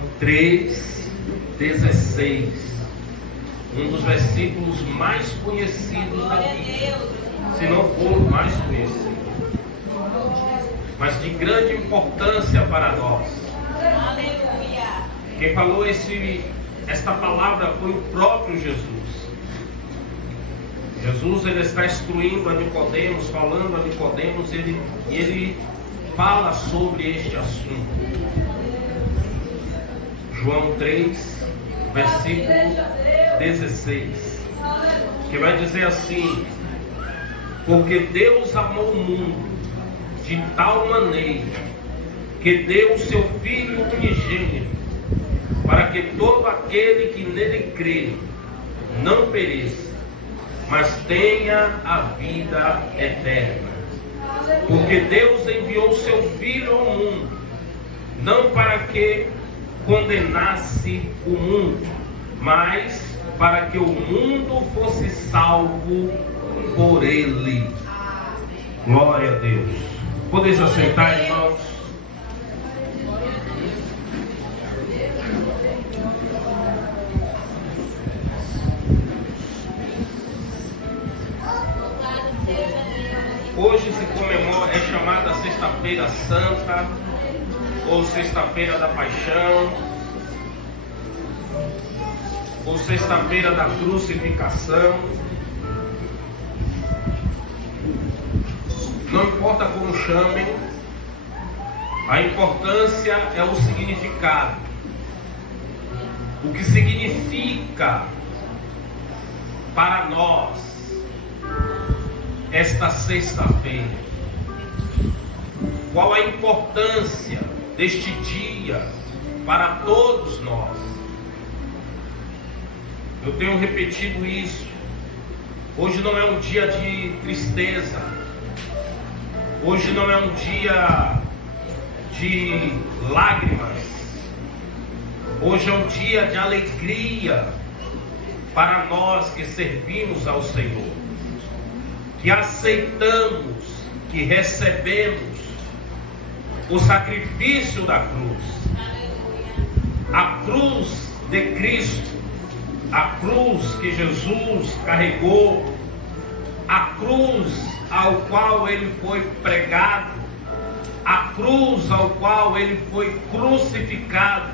João 3,16, um dos versículos mais conhecidos da Bíblia, se não for o mais conhecido, mas de grande importância para nós. Quem falou esta palavra foi o próprio Jesus. Jesus, ele está instruindo a Nicodemos, falando a Nicodemos, e ele fala sobre este assunto. João 3, versículo 16, que vai dizer assim: porque Deus amou o mundo de tal maneira que deu o seu Filho unigênito, para que todo aquele que nele crê não pereça, mas tenha a vida eterna. Porque Deus enviou o seu Filho ao mundo, não para que condenasse o mundo, mas para que o mundo fosse salvo por ele. Glória a Deus. Podeis assentar, irmãos. Hoje se comemora, é chamada Sexta-feira Santa, ou Sexta-feira da Paixão, ou Sexta-feira da Crucificação. Não importa como chamem, a importância é o significado. O que significa para nós esta sexta-feira? Qual a importância deste dia para todos nós? Eu tenho repetido isso. Hoje não é um dia de tristeza. Hoje não é um dia de lágrimas. Hoje é um dia de alegria para nós que servimos ao Senhor, que aceitamos, que recebemos o sacrifício da cruz, a cruz de Cristo, a cruz que Jesus carregou, a cruz ao qual ele foi pregado, a cruz ao qual ele foi crucificado,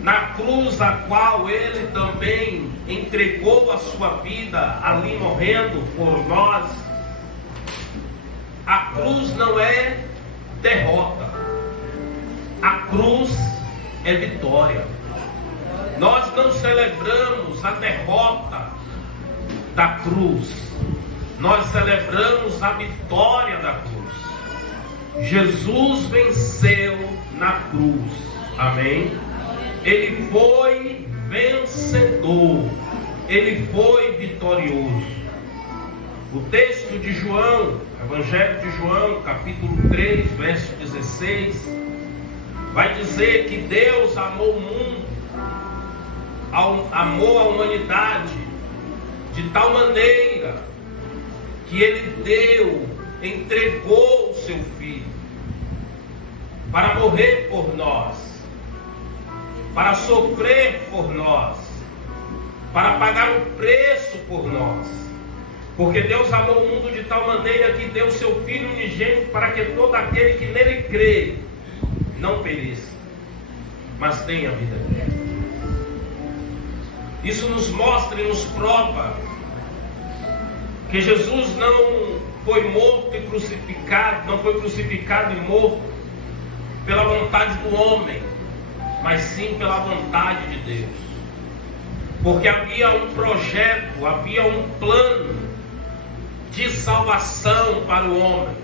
na cruz a qual ele também entregou a sua vida ali morrendo por nós. A cruz não é derrota, a cruz é vitória. Nós não celebramos a derrota da cruz, nós celebramos a vitória da cruz. Jesus venceu na cruz, amém? Ele foi vencedor, ele foi vitorioso. O texto de João, Evangelho de João, capítulo 3, verso 16, vai dizer que Deus amou o mundo, amou a humanidade de tal maneira que ele entregou o seu Filho para morrer por nós, para sofrer por nós, para pagar o preço por nós. Porque Deus amou o mundo de tal maneira que deu o seu Filho unigênito para que todo aquele que nele crê não pereça, mas tenha vida eterna. Isso nos mostra e nos prova que Jesus não foi morto e crucificado, não foi crucificado e morto pela vontade do homem, mas sim pela vontade de Deus. Porque havia um projeto, havia um plano de salvação para o homem.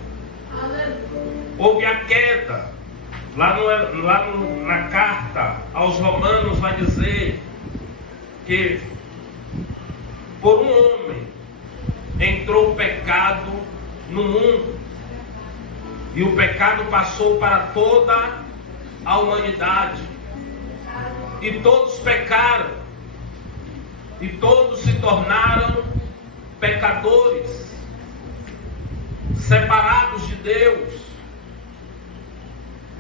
Houve a queda. Na carta aos Romanos vai dizer que por um homem entrou o pecado no mundo, e o pecado passou para toda a humanidade, e todos pecaram, e todos se tornaram pecadores, separados de Deus,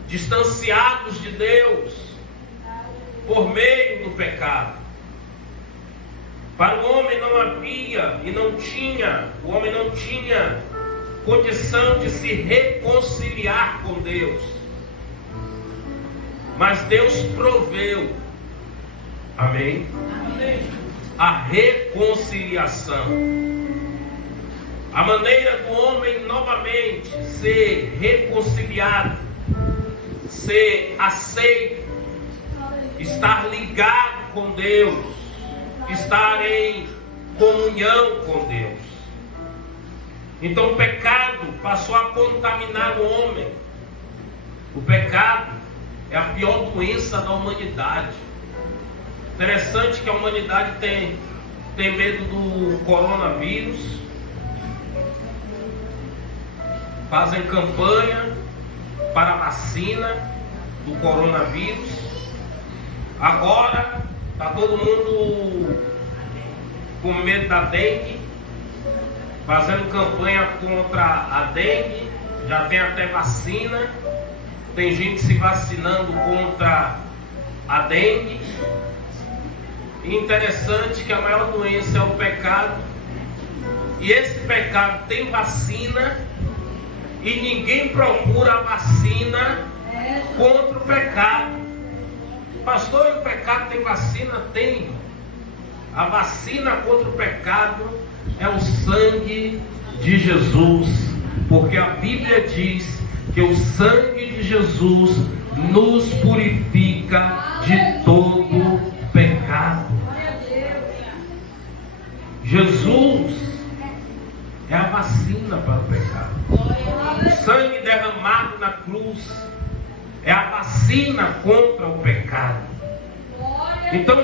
distanciados de Deus, por meio do pecado. Para o homem não havia e não tinha, o homem não tinha condição de se reconciliar com Deus. Mas Deus proveu, amém? Amém. A reconciliação. A maneira do homem novamente ser reconciliado, ser aceito, estar ligado com Deus, estar em comunhão com Deus. Então o pecado passou a contaminar o homem. O pecado é a pior doença da humanidade. Interessante que a humanidade tem medo do coronavírus. Fazem campanha para a vacina do coronavírus. Agora está todo mundo com medo da dengue, fazendo campanha contra a dengue. Já tem até vacina. Tem gente se vacinando contra a dengue. E interessante que a maior doença é o pecado. E esse pecado tem vacina. E ninguém procura a vacina contra o pecado. Pastor, o pecado tem vacina? Tem. A vacina contra o pecado é o sangue de Jesus. Porque a Bíblia diz que o sangue de Jesus nos purifica de todo pecado. Jesus é a vacina para o pecado. O sangue derramado na cruz é a vacina contra o pecado. Então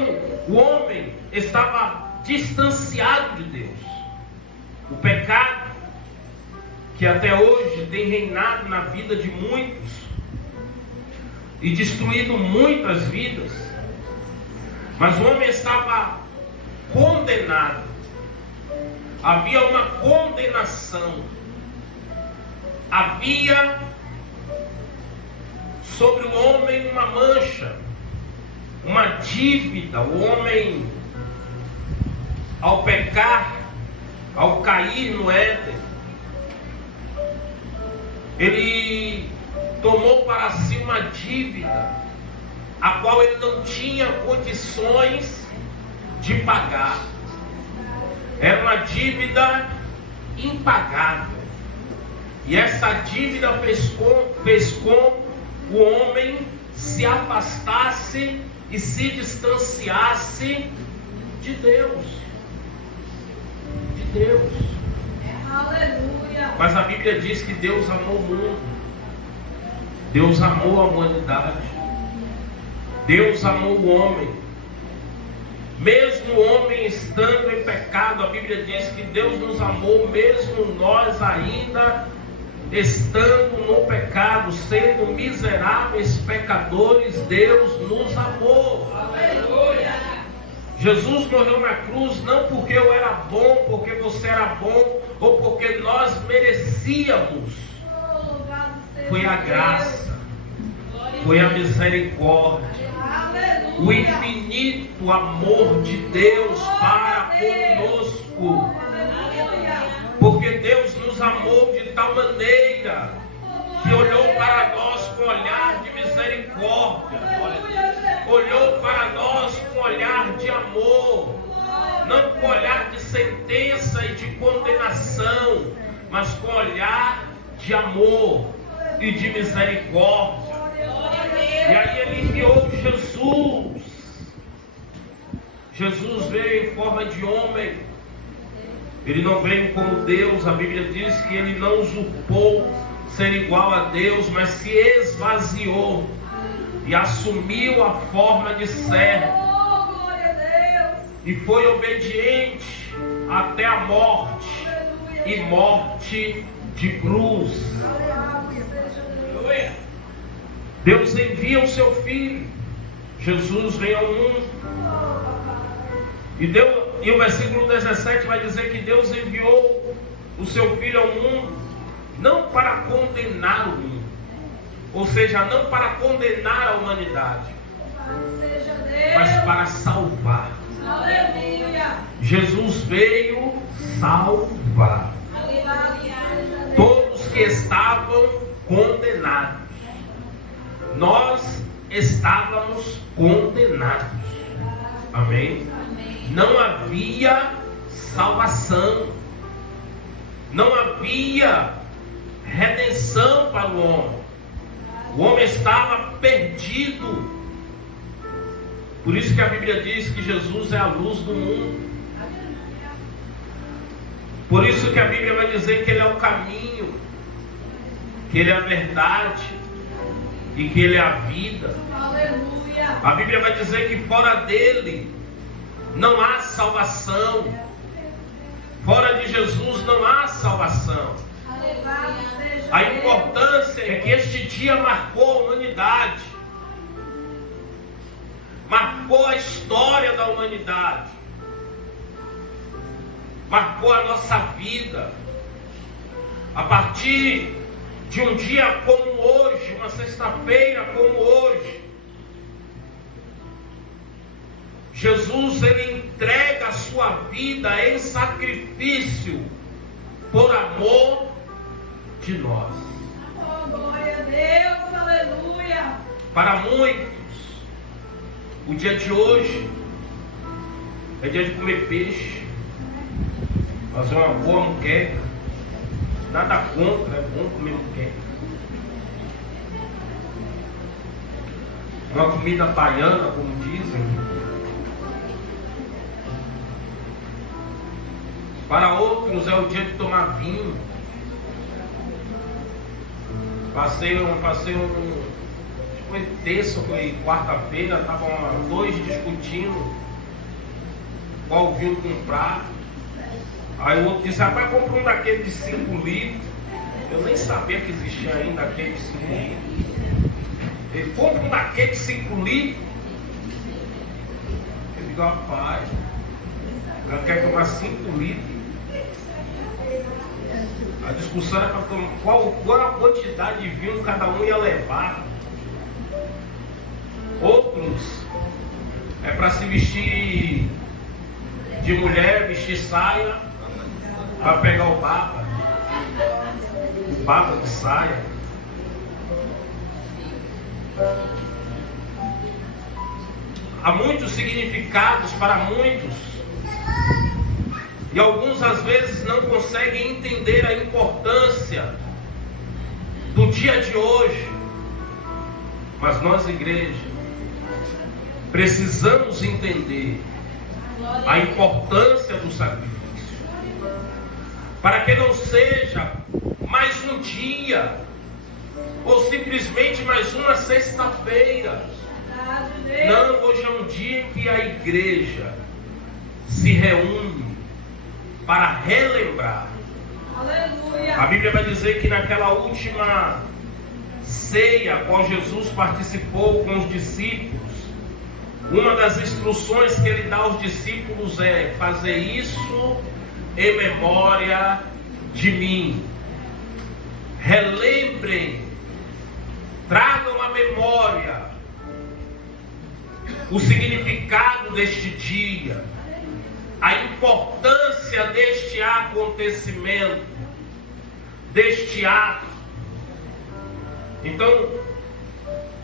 o homem estava distanciado de Deus. O pecado, que até hoje tem reinado na vida de muitos e destruído muitas vidas, mas o homem estava condenado. Havia uma condenação. Havia sobre o homem uma mancha, uma dívida. O homem, ao pecar, ao cair no Éden, ele tomou para si uma dívida, a qual ele não tinha condições de pagar. Era uma dívida impagável. E essa dívida fez com o homem se afastasse e se distanciasse de Deus. De Deus. Aleluia. Mas a Bíblia diz que Deus amou o mundo. Deus amou a humanidade. Deus amou o homem. Mesmo o homem estando em pecado, a Bíblia diz que Deus nos amou, mesmo nós ainda estando no pecado, sendo miseráveis pecadores, Deus nos amou. Aleluia. Jesus morreu na cruz não porque eu era bom, porque você era bom, ou porque nós merecíamos. Foi a graça, foi a misericórdia, o infinito amor de Deus para conosco. Porque Deus nos amou de tal maneira que olhou para nós com olhar de misericórdia, olhou para nós com olhar de amor, não com olhar de sentença e de condenação, mas com olhar de amor e de misericórdia. E aí ele enviou Jesus. Jesus veio em forma de homem. Ele não veio como Deus. A Bíblia diz que ele não usurpou ser igual a Deus, mas se esvaziou e assumiu a forma de servo. E foi obediente até a morte, e morte de cruz. Deus envia o seu Filho. Jesus veio ao mundo. E o versículo 17 vai dizer que Deus enviou o seu Filho ao mundo, não para condenar o mundo, ou seja, não para condenar a humanidade, para salvar. Aleluia. Jesus veio salvar todos que estavam condenados. Nós estávamos condenados. Amém? Não havia salvação. Não havia redenção para o homem. O homem estava perdido. Por isso que a Bíblia diz que Jesus é a luz do mundo. Por isso que a Bíblia vai dizer que Ele é o caminho, que Ele é a verdade e que Ele é a vida. Aleluia. A Bíblia vai dizer que fora dele não há salvação. Fora de Jesus não há salvação. A importância é que este dia marcou a humanidade. Marcou a história da humanidade. Marcou a nossa vida. A partir de um dia como hoje, uma sexta-feira como hoje, Jesus, Ele entrega a sua vida em sacrifício por amor de nós. Oh, glória a Deus, aleluia. Para muitos, o dia de hoje é dia de comer peixe, fazer uma boa muqueca. Nada contra, é bom comer muqueca. Uma comida baiana, como dizem. Para outros é o dia de tomar vinho. Foi terça, foi quarta-feira, estavam dois discutindo qual vinho comprar. Aí o outro disse, rapaz, compra um daquele de 5 litros. Eu nem sabia que existia ainda aquele de 5 litros. Ele compra um daquele de 5 litros. Eu digo, rapaz, ela quer tomar 5 litros. A discussão era para qual a quantidade de vinho cada um ia levar. Outros é para se vestir de mulher, vestir saia, para pegar o baba de saia. Há muitos significados para muitos. E alguns às vezes não conseguem entender a importância do dia de hoje. Mas nós, igreja, precisamos entender a importância do sacrifício. Para que não seja mais um dia, ou simplesmente mais uma sexta-feira. Não, hoje é um dia em que a igreja se reúne para relembrar. Aleluia. A Bíblia vai dizer que naquela última ceia, a qual Jesus participou com os discípulos, uma das instruções que ele dá aos discípulos é fazer isso em memória de mim. Relembrem, tragam à memória o significado deste dia, a importância deste acontecimento, deste ato. Então,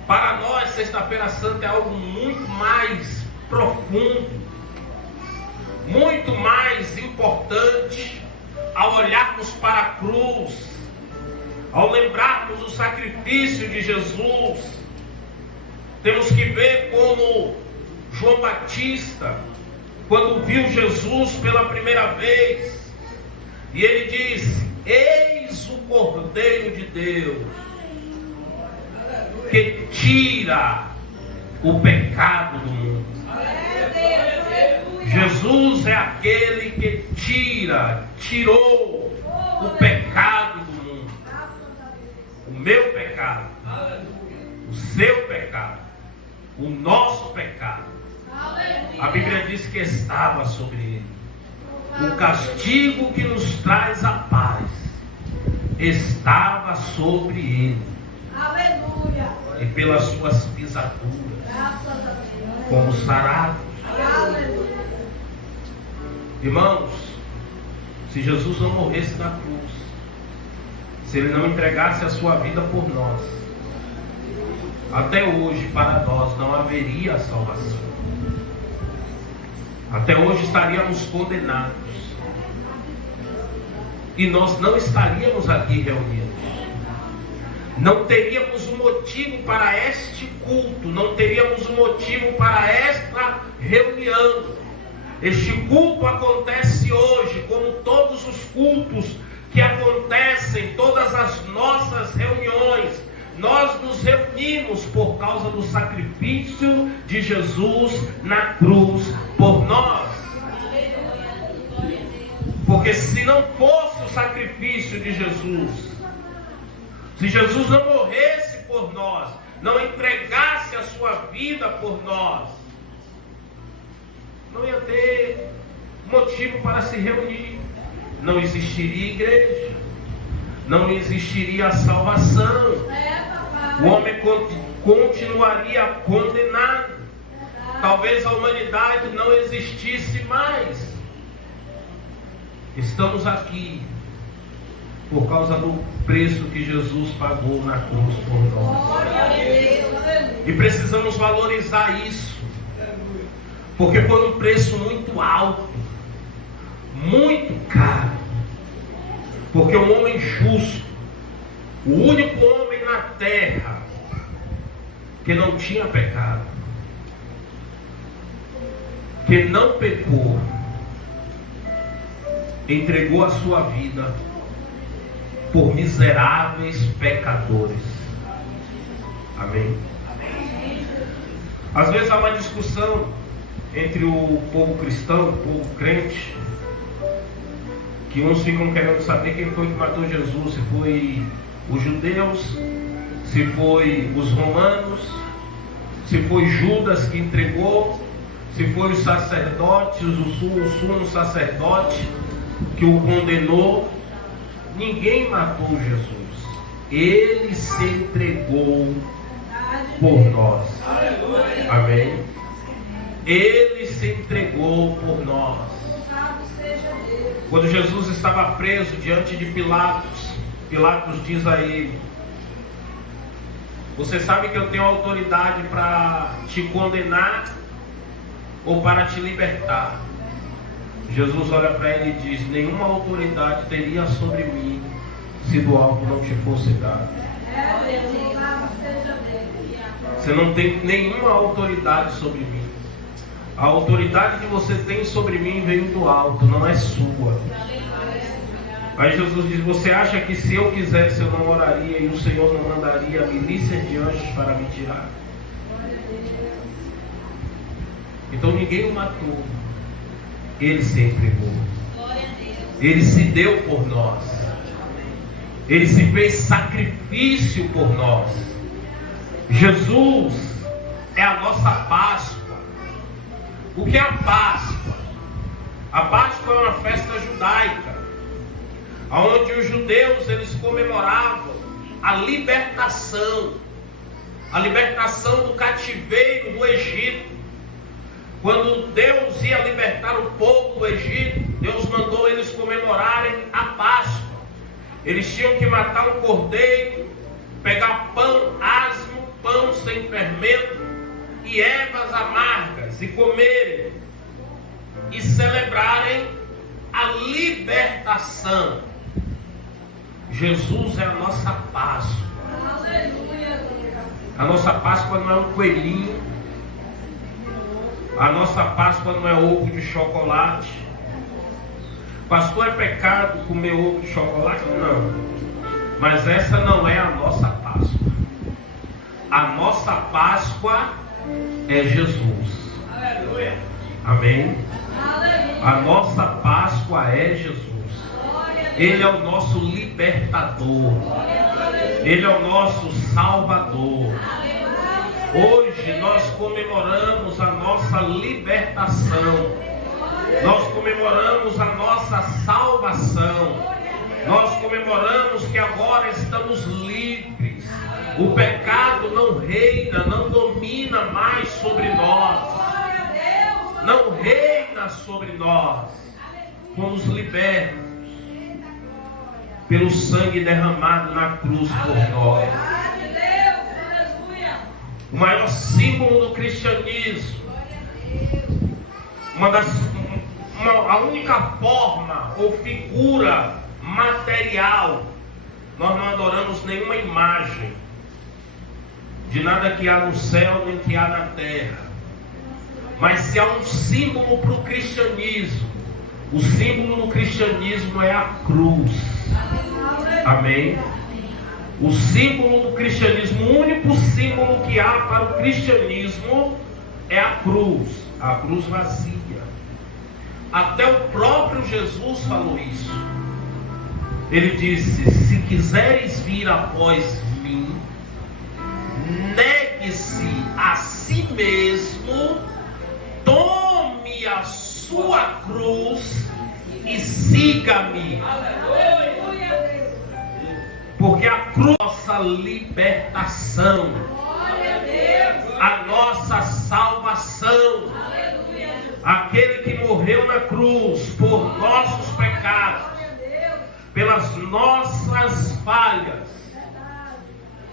para nós, Sexta-feira Santa é algo muito mais profundo, muito mais importante. Ao olharmos para a cruz, ao lembrarmos o sacrifício de Jesus, temos que ver como João Batista, quando viu Jesus pela primeira vez, e ele disse: eis o Cordeiro de Deus, que tira o pecado do mundo. Jesus é aquele que tirou o pecado do mundo. O meu pecado, o seu pecado, o nosso pecado. A Bíblia diz que estava sobre ele. O castigo que nos traz a paz estava sobre ele. Aleluia. E pelas suas pisaduras como sarados. Irmãos, se Jesus não morresse na cruz, se Ele não entregasse a sua vida por nós, até hoje para nós não haveria salvação. Até hoje estaríamos condenados. E nós não estaríamos aqui reunidos. Não teríamos um motivo para este culto. Não teríamos um motivo para esta reunião. Este culto acontece hoje, como todos os cultos que acontecem, todas as nossas reuniões. Nós nos reunimos por causa do sacrifício de Jesus na cruz por nós. Porque se não fosse o sacrifício de Jesus, se Jesus não morresse por nós, não entregasse a sua vida por nós, não ia ter motivo para se reunir. Não existiria igreja, não existiria a salvação. O homem continuaria condenado. Talvez a humanidade não existisse mais. Estamos aqui por causa do preço que Jesus pagou na cruz por nós. E precisamos valorizar isso, porque foi um preço muito alto, muito caro. Porque um homem justo, o único homem na terra que não tinha pecado, que não pecou, entregou a sua vida por miseráveis pecadores. Amém? Às vezes há uma discussão entre o povo cristão, o povo crente, que uns ficam querendo saber quem foi que matou Jesus, se foi os judeus, se foi os romanos, se foi Judas que entregou, se foi os sacerdotes, o sumo sacerdote que o condenou. Ninguém matou Jesus, Ele se entregou por nós. Amém? Ele se entregou por nós. Quando Jesus estava preso diante de Pilatos, Pilatos diz a ele: você sabe que eu tenho autoridade para te condenar ou para te libertar? Jesus olha para ele e diz: nenhuma autoridade teria sobre mim se do alto não te fosse dado. Você não tem nenhuma autoridade sobre mim. A autoridade que você tem sobre mim veio do alto, não é sua. Aí Jesus diz: você acha que se eu quisesse eu não oraria e o Senhor não mandaria milícias de anjos para me tirar? Então ninguém o matou. Ele se entregou. Ele se deu por nós. Ele se fez sacrifício por nós. Jesus é a nossa Páscoa. O que é a Páscoa? A Páscoa é uma festa judaica, onde os judeus eles comemoravam a libertação do cativeiro do Egito. Quando Deus ia libertar o povo do Egito, Deus mandou eles comemorarem a Páscoa. Eles tinham que matar um cordeiro, pegar pão asmo, pão sem fermento e ervas amargas e comerem e celebrarem a libertação. Jesus é a nossa Páscoa. A nossa Páscoa não é um coelhinho. A nossa Páscoa não é ovo de chocolate. Pastor, é pecado comer ovo de chocolate? Não. Mas essa não é a nossa Páscoa. A nossa Páscoa é Jesus. Aleluia. Amém? Aleluia. A nossa Páscoa é Jesus. Ele é o nosso libertador. Ele é o nosso salvador. Hoje nós comemoramos a nossa libertação. Nós comemoramos a nossa salvação. Nós comemoramos que agora estamos livres. O pecado não reina, não domina mais sobre nós. sobre nós. Fomos libertos pelo sangue derramado na cruz por nós. O maior símbolo do cristianismo, a única forma ou figura material. Nós não adoramos nenhuma imagem de nada que há no céu nem que há na terra. Mas se há um símbolo para o cristianismo, o símbolo do cristianismo é a cruz. Amém? O símbolo do cristianismo, o único símbolo que há para o cristianismo é a cruz vazia. Até o próprio Jesus falou isso. Ele disse: se quiseres vir após mim, negue-se a si mesmo, tome a sua cruz e siga-me. Porque a cruz é a nossa libertação, a nossa salvação. Aquele que morreu na cruz por nossos pecados, pelas nossas falhas,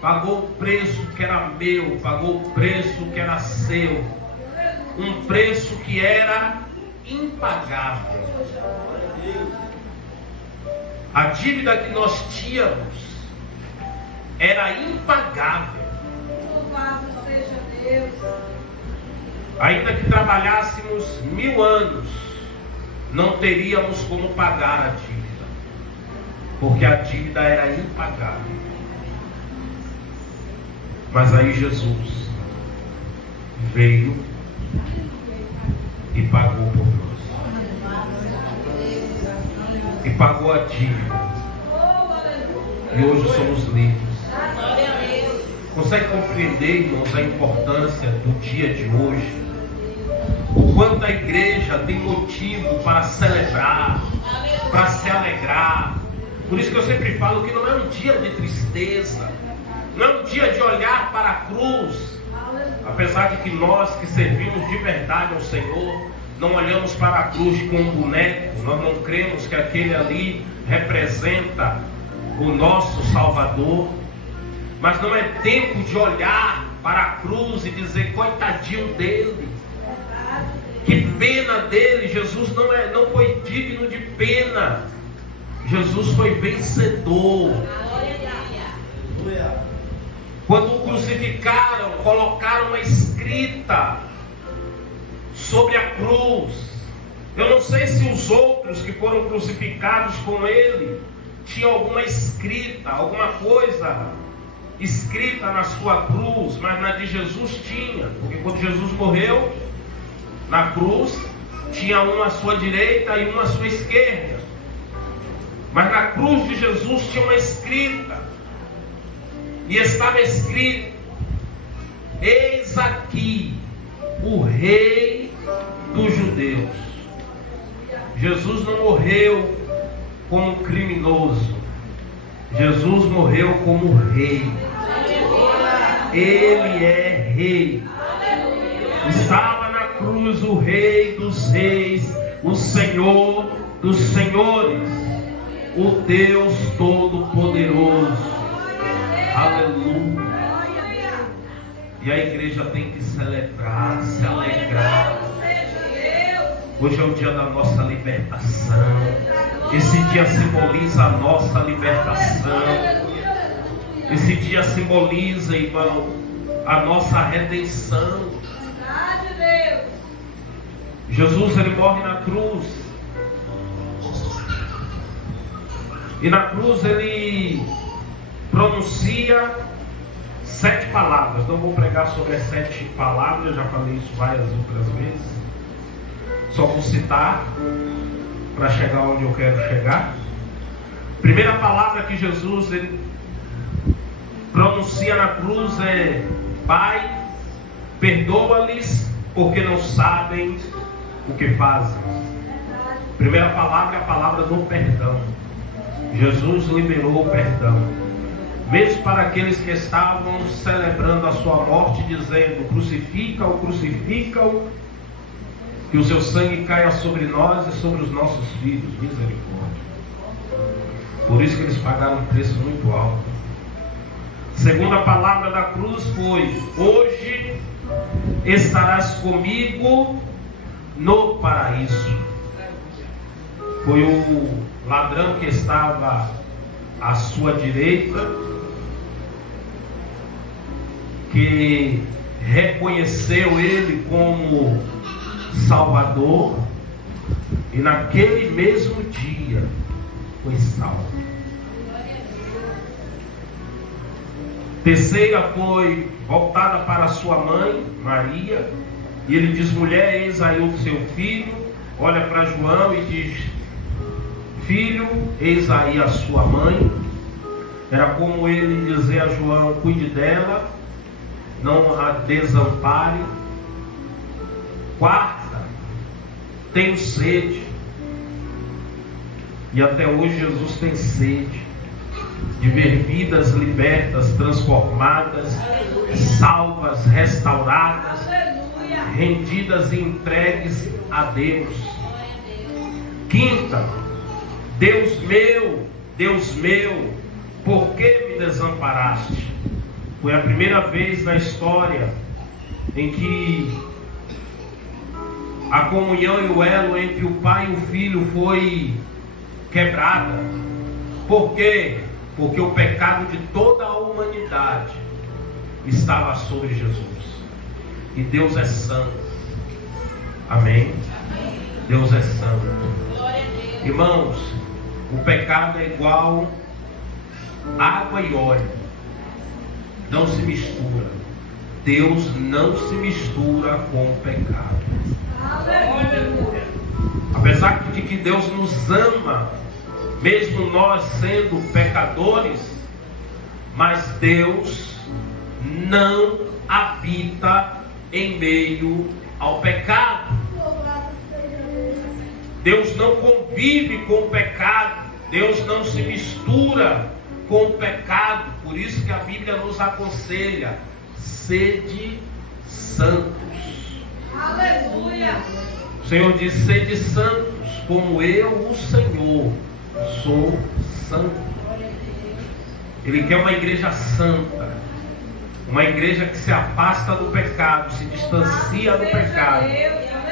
pagou o preço que era meu, pagou o preço que era seu, um preço que era impagável. A dívida que nós tínhamos era impagável. Louvado seja Deus. Ainda que trabalhássemos 1000 anos, não teríamos como pagar a dívida, porque a dívida era impagável. Mas aí Jesus veio e pagou por nós, e pagou a dívida, e hoje somos livres. Consegue compreender, irmãos, a importância do dia de hoje? O quanto a igreja tem motivo para celebrar, para se alegrar. Por isso que eu sempre falo que não é um dia de tristeza, não é um dia de olhar para a cruz. Apesar de que nós que servimos de verdade ao Senhor, não olhamos para a cruz como um boneco, nós não cremos que aquele ali representa o nosso Salvador. Mas não é tempo de olhar para a cruz e dizer: coitadinho dele, que pena dele. Jesus não foi digno de pena. Jesus foi vencedor. Quando o crucificaram, colocaram uma escrita sobre a cruz. Eu não sei se os outros que foram crucificados com ele tinham alguma escrita, alguma coisa escrita na sua cruz, mas na de Jesus tinha. Porque quando Jesus morreu na cruz, tinha uma à sua direita e uma à sua esquerda. Mas na cruz de Jesus tinha uma escrita, e estava escrito: eis aqui o Rei dos Judeus. Jesus não morreu como criminoso, Jesus morreu como rei. Ele é rei. Estava na cruz o Rei dos reis, o Senhor dos senhores, o Deus Todo-Poderoso. Aleluia. E a igreja tem que celebrar, se alegrar. Hoje é o dia da nossa libertação. Esse dia simboliza a nossa libertação. Esse dia simboliza, irmão, a nossa redenção. Jesus, ele morre na cruz. E na cruz ele pronuncia 7 palavras. Não vou pregar sobre as 7 palavras, eu já falei isso várias outras vezes. Só vou citar para chegar onde eu quero chegar. Primeira palavra que Jesus ele pronuncia na cruz é: Pai, perdoa-lhes, porque não sabem o que fazem. Primeira palavra é a palavra do perdão. Jesus liberou o perdão, mesmo para aqueles que estavam celebrando a sua morte, dizendo: crucifica-o, crucifica-o. Que o seu sangue caia sobre nós e sobre os nossos filhos. Misericórdia. Por isso que eles pagaram um preço muito alto. Segunda palavra da cruz foi: hoje estarás comigo no paraíso. Foi o ladrão que estava à sua direita, que reconheceu ele como Salvador, e naquele mesmo dia foi salvo. Terceira foi voltada para sua mãe, Maria, e ele diz: mulher, eis aí o seu filho. Olha para João e diz: filho, eis aí a sua mãe. Era como ele dizer a João: cuide dela, não a desampare. Quarta, tenho sede. E até hoje Jesus tem sede de ver vidas libertas, transformadas, salvas, restauradas, rendidas e entregues a Deus. Quinta, Deus meu, por que me desamparaste? Foi a primeira vez na história em que a comunhão e o elo entre o pai e o filho foi quebrada. Por quê? Porque o pecado de toda a humanidade estava sobre Jesus. E Deus é santo. Amém? Deus é santo. Irmãos, o pecado é igual água e óleo. Não se mistura. Deus não se mistura com o pecado. Apesar de que Deus nos ama, mesmo nós sendo pecadores, mas Deus não habita em meio ao pecado. Deus não convive com o pecado. Deus não se mistura com o pecado. Por isso que a Bíblia nos aconselha: sede santos. Aleluia. O Senhor diz: sede santos, como eu, o Senhor, sou santo. Ele quer uma igreja santa, uma igreja que se afasta do pecado, se distancia do pecado.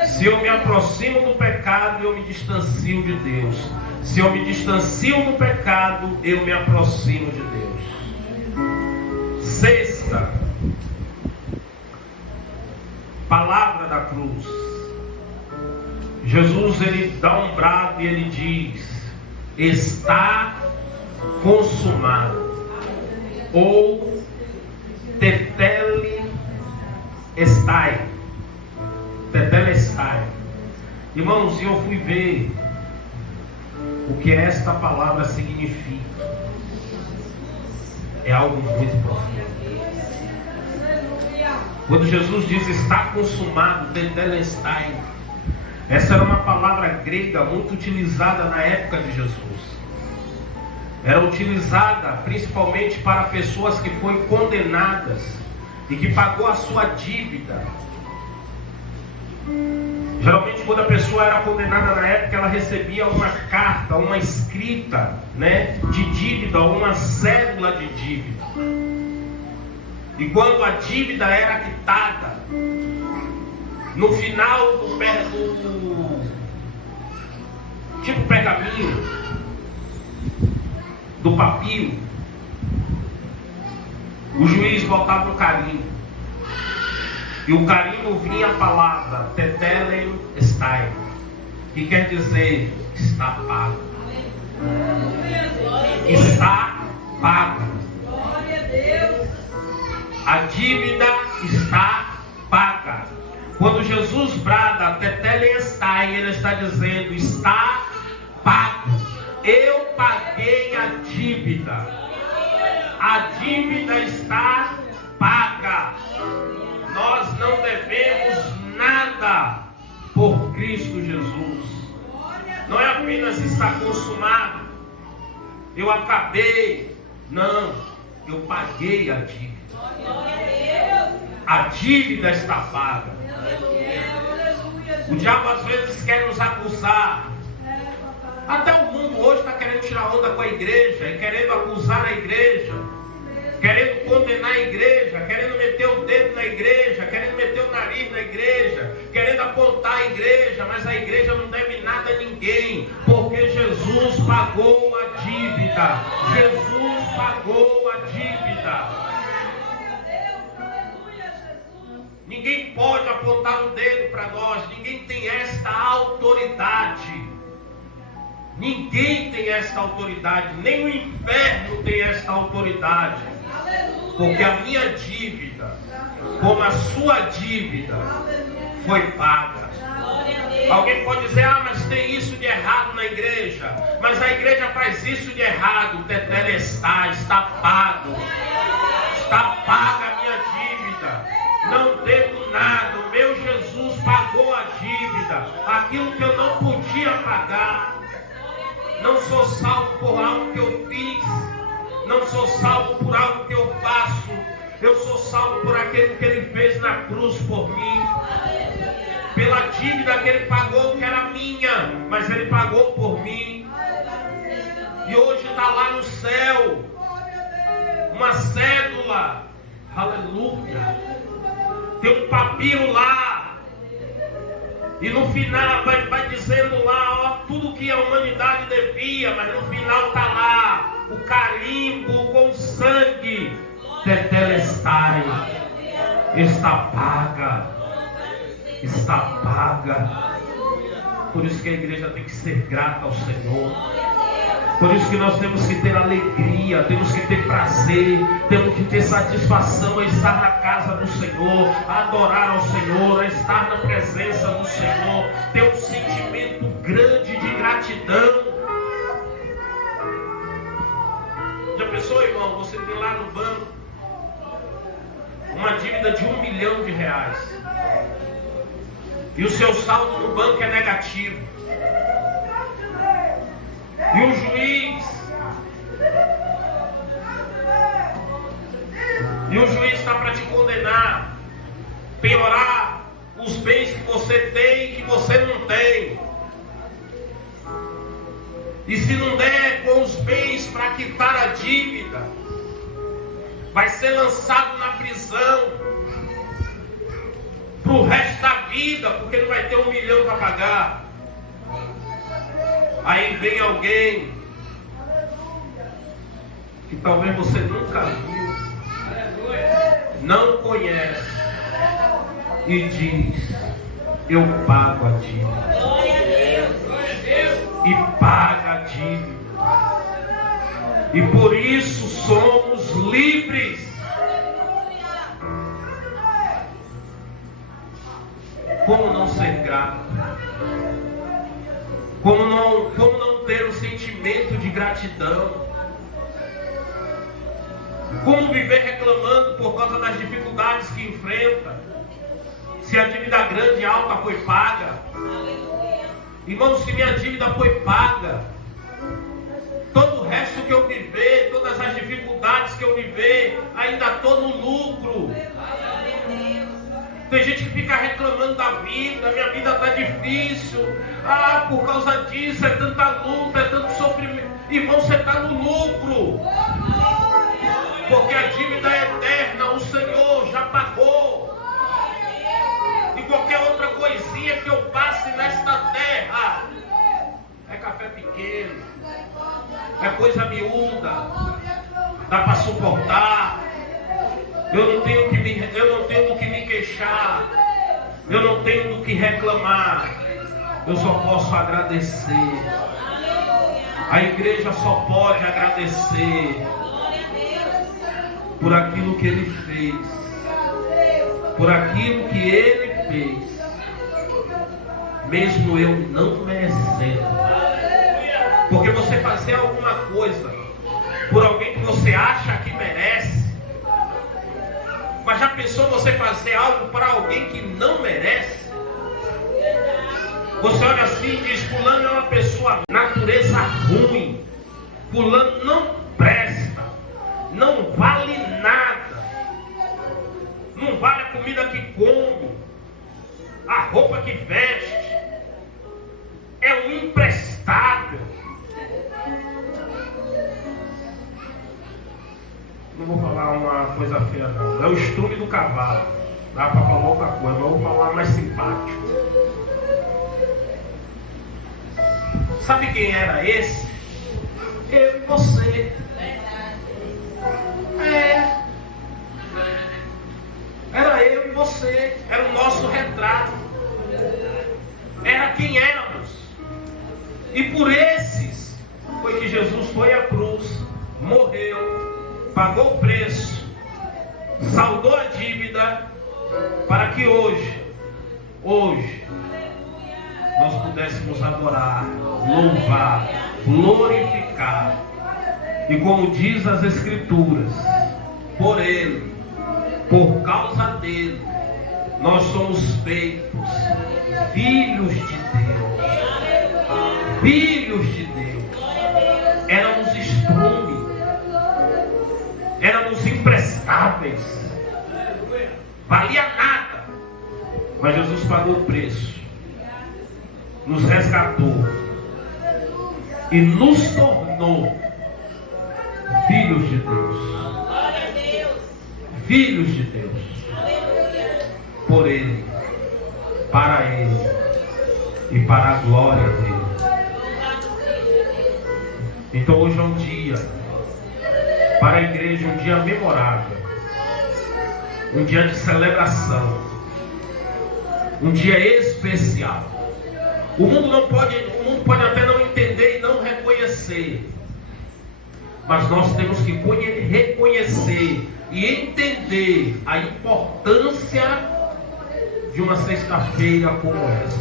Se eu me aproximo do pecado, eu me distancio de Deus. Se eu me distancio do pecado, eu me aproximo de Deus. Sexta palavra da cruz. Jesus, ele dá um brado e ele diz: está consumado. Ou tetelestai. Tetelestai. Irmãos, eu fui ver o que esta palavra significa. É algo muito profundo. Quando Jesus diz está consumado, tetelestai, essa era uma palavra grega muito utilizada na época de Jesus. Era utilizada principalmente para pessoas que foram condenadas e que pagou a sua dívida. Geralmente, quando a pessoa era condenada na época, ela recebia uma carta, uma escrita, de dívida, uma cédula de dívida. E quando a dívida era quitada, no final do tipo pergaminho, do papiro, o juiz botava um carimbo. E o carimbo vinha a palavra tetelestai, que quer dizer está pago. Está pago. Glória a Deus. A dívida está paga. Quando Jesus brada tetelestai, ele está dizendo está pago. Eu paguei a dívida. A dívida está paga. Nós não devemos nada por Cristo Jesus. Não é apenas estar consumado. Eu acabei. Não, eu paguei a dívida. A dívida está paga. O diabo às vezes quer nos acusar. Até o mundo hoje está querendo tirar onda com a igreja, e querendo acusar a igreja, querendo condenar a igreja, querendo meter o dedo na igreja, querendo meter o nariz na igreja, querendo apontar a igreja, mas a igreja não deve nada a ninguém, porque Jesus pagou a dívida. Jesus pagou a dívida. Ninguém pode apontar o dedo para nós, ninguém tem esta autoridade. Ninguém tem esta autoridade, nem o inferno tem esta autoridade. Porque a minha dívida, como a sua dívida, foi paga. Alguém pode dizer, mas tem isso de errado na igreja. Mas a igreja faz isso de errado. Tetelestai, está pago. Está paga a minha dívida. Não devo nada. O meu Jesus pagou a dívida. Aquilo que eu não podia pagar. Não sou salvo por algo que eu fiz. Não sou salvo por algo que eu faço. Eu sou salvo por aquilo que Ele fez na cruz por mim. Pela dívida que Ele pagou, que era minha. Mas Ele pagou por mim. E hoje está lá no céu uma cédula. Aleluia. Tem um papiro lá. E no final vai dizendo lá, tudo que a humanidade devia, mas no final está lá o carimbo com sangue. Tetelestai. Está paga. Está paga. Por isso que a igreja tem que ser grata ao Senhor. Por isso que nós temos que ter alegria, temos que ter prazer, temos que ter satisfação a estar na casa do Senhor, a adorar ao Senhor, a estar na presença do Senhor, ter um sentimento grande de gratidão. Já pensou, irmão, você tem lá no banco uma dívida de R$1 milhão, e o seu saldo no banco é negativo. E o juiz está para te condenar, piorar os bens que você tem e que você não tem. E se não der com os bens para quitar a dívida, vai ser lançado na prisão para o resto da vida, porque não vai ter R$1 milhão para pagar. Aí vem alguém que talvez você nunca viu, não conhece, e diz: eu pago a dívida. E paga a dívida. E por isso somos livres. Como não ser grato? Como não ter um sentimento de gratidão? Como viver reclamando por causa das dificuldades que enfrenta? Se a dívida grande e alta foi paga. Irmão, se minha dívida foi paga, todo o resto que eu viver, todas as dificuldades que eu viver, ainda estou no lucro. Tem gente que fica reclamando da vida, minha vida está difícil. Por causa disso, é tanta luta, é tanto sofrimento. Irmão, você está no lucro. Porque a dívida é eterna, o Senhor já pagou. E qualquer outra coisinha que eu passe nesta terra é café pequeno, é coisa miúda, dá para suportar. Eu não tenho do que me queixar, eu não tenho do que reclamar, eu só posso agradecer. A igreja só pode agradecer por aquilo que Ele fez, por aquilo que Ele fez, mesmo eu não merecendo. Porque você fazer alguma coisa por alguém que você acha que merece, mas já pensou você fazer algo para alguém que não merece? Você olha assim e diz: fulano é uma pessoa natureza ruim, fulano não presta, não vale nada, não vale a comida que come, a roupa que veste, falar uma coisa feia não. É o estrume do cavalo. Dá para falar outra coisa, mas eu vou falar mais simpático. Sabe quem era esse? Eu e você. Era eu e você. Era o nosso retrato. Era quem éramos. E por esses foi que Jesus foi à cruz, morreu, pagou o preço, saldou a dívida, para que hoje nós pudéssemos adorar, louvar, glorificar. E como diz as Escrituras, por Ele, por causa dele, nós somos feitos filhos de Deus. Filhos de Deus. Éramos estrume, éramos imprestáveis, valia nada, mas Jesus pagou o preço, nos resgatou e nos tornou filhos de Deus. Filhos de Deus. Por Ele, para Ele e para a glória dele. Então hoje é um dia, para a igreja, um dia memorável, um dia de celebração, um dia especial. O mundo pode até não entender e não reconhecer, mas nós temos que reconhecer e entender a importância de uma sexta-feira como essa.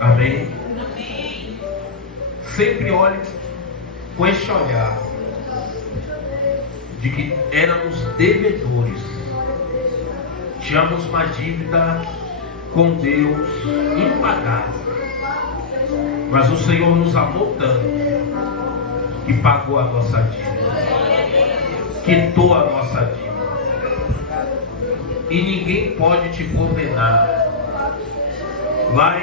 Amém? Sempre olhe com este olhar de que éramos devedores, tínhamos uma dívida com Deus impagável, mas o Senhor nos amou tanto que pagou a nossa dívida, quitou a nossa dívida, e ninguém pode te condenar. Lá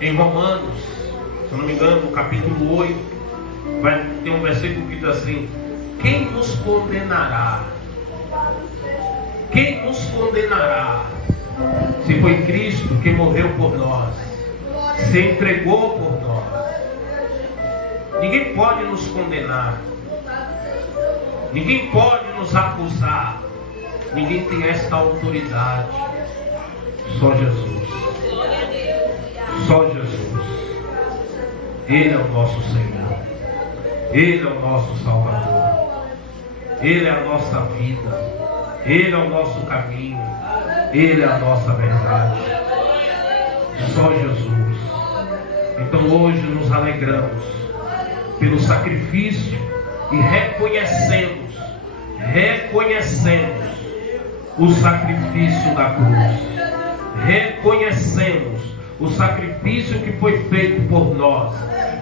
em Romanos, se eu não me engano, no capítulo 8, vai ter um versículo que diz assim: quem nos condenará? Quem nos condenará? Se foi Cristo que morreu por nós, se entregou por nós. Ninguém pode nos condenar, ninguém pode nos acusar, ninguém tem esta autoridade. Só Jesus. Só Jesus. Ele é o nosso Senhor. Ele é o nosso Salvador. Ele é a nossa vida. Ele é o nosso caminho. Ele é a nossa verdade. Só Jesus. Então hoje nos alegramos pelo sacrifício e reconhecemos o sacrifício da cruz. Reconhecemos o sacrifício que foi feito por nós.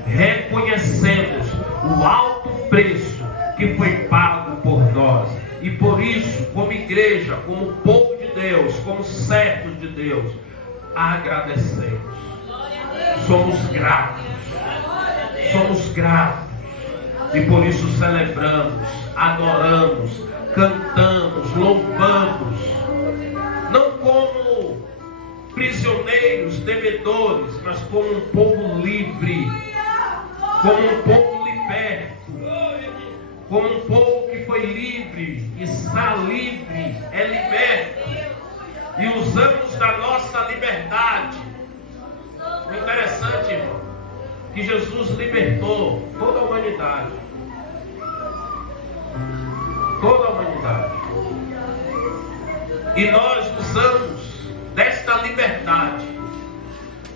Reconhecemos o alto preço que foi pago por nós. E por isso, como igreja, como povo de Deus, como servos de Deus, agradecemos. Somos gratos. Somos gratos. E por isso celebramos, adoramos, cantamos, louvamos. Não como prisioneiros, devedores, mas como um povo livre, como um povo liberto, como um povo que foi livre, está livre, é liberto, e usamos da nossa liberdade. O interessante, irmão, que Jesus libertou toda a humanidade. Toda a humanidade. E nós usamos desta liberdade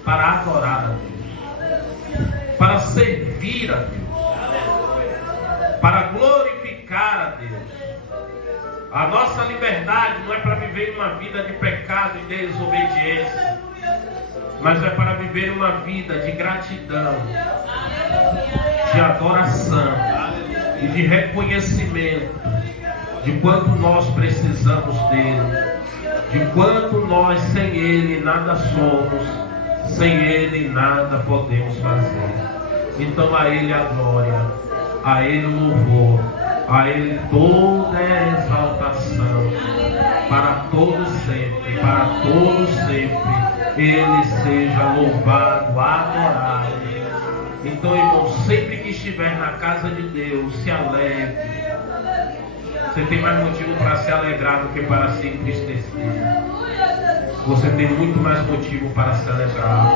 para adorar a Deus, para servir a Deus, para glorificar a Deus. A nossa liberdade não é para viver uma vida de pecado e desobediência, mas é para viver uma vida de gratidão, de adoração e de reconhecimento de quanto nós precisamos dele, de quanto nós sem ele nada somos, sem ele nada podemos fazer. Então a ele a glória, a Ele o louvor, a Ele toda a exaltação, para todos sempre, para todos sempre. Ele seja louvado, adorado. Então, irmão, sempre que estiver na casa de Deus, se alegre. Você tem mais motivo para se alegrar do que para se entristecer. Você tem muito mais motivo para celebrar.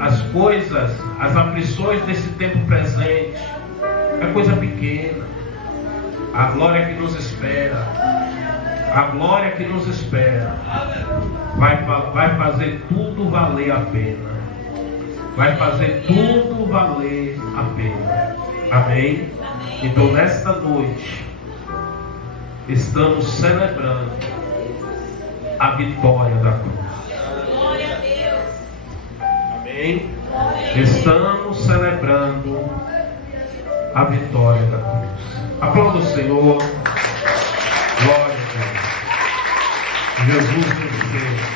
As coisas, as aflições desse tempo presente é coisa pequena. A glória que nos espera, a glória que nos espera vai fazer tudo valer a pena. Vai fazer tudo valer a pena. Amém? Então nesta noite estamos celebrando a vitória da cruz. Glória a Deus. Amém? Estamos celebrando a vitória da cruz. Aplauda o Senhor. Glória a Deus. Jesus venceu.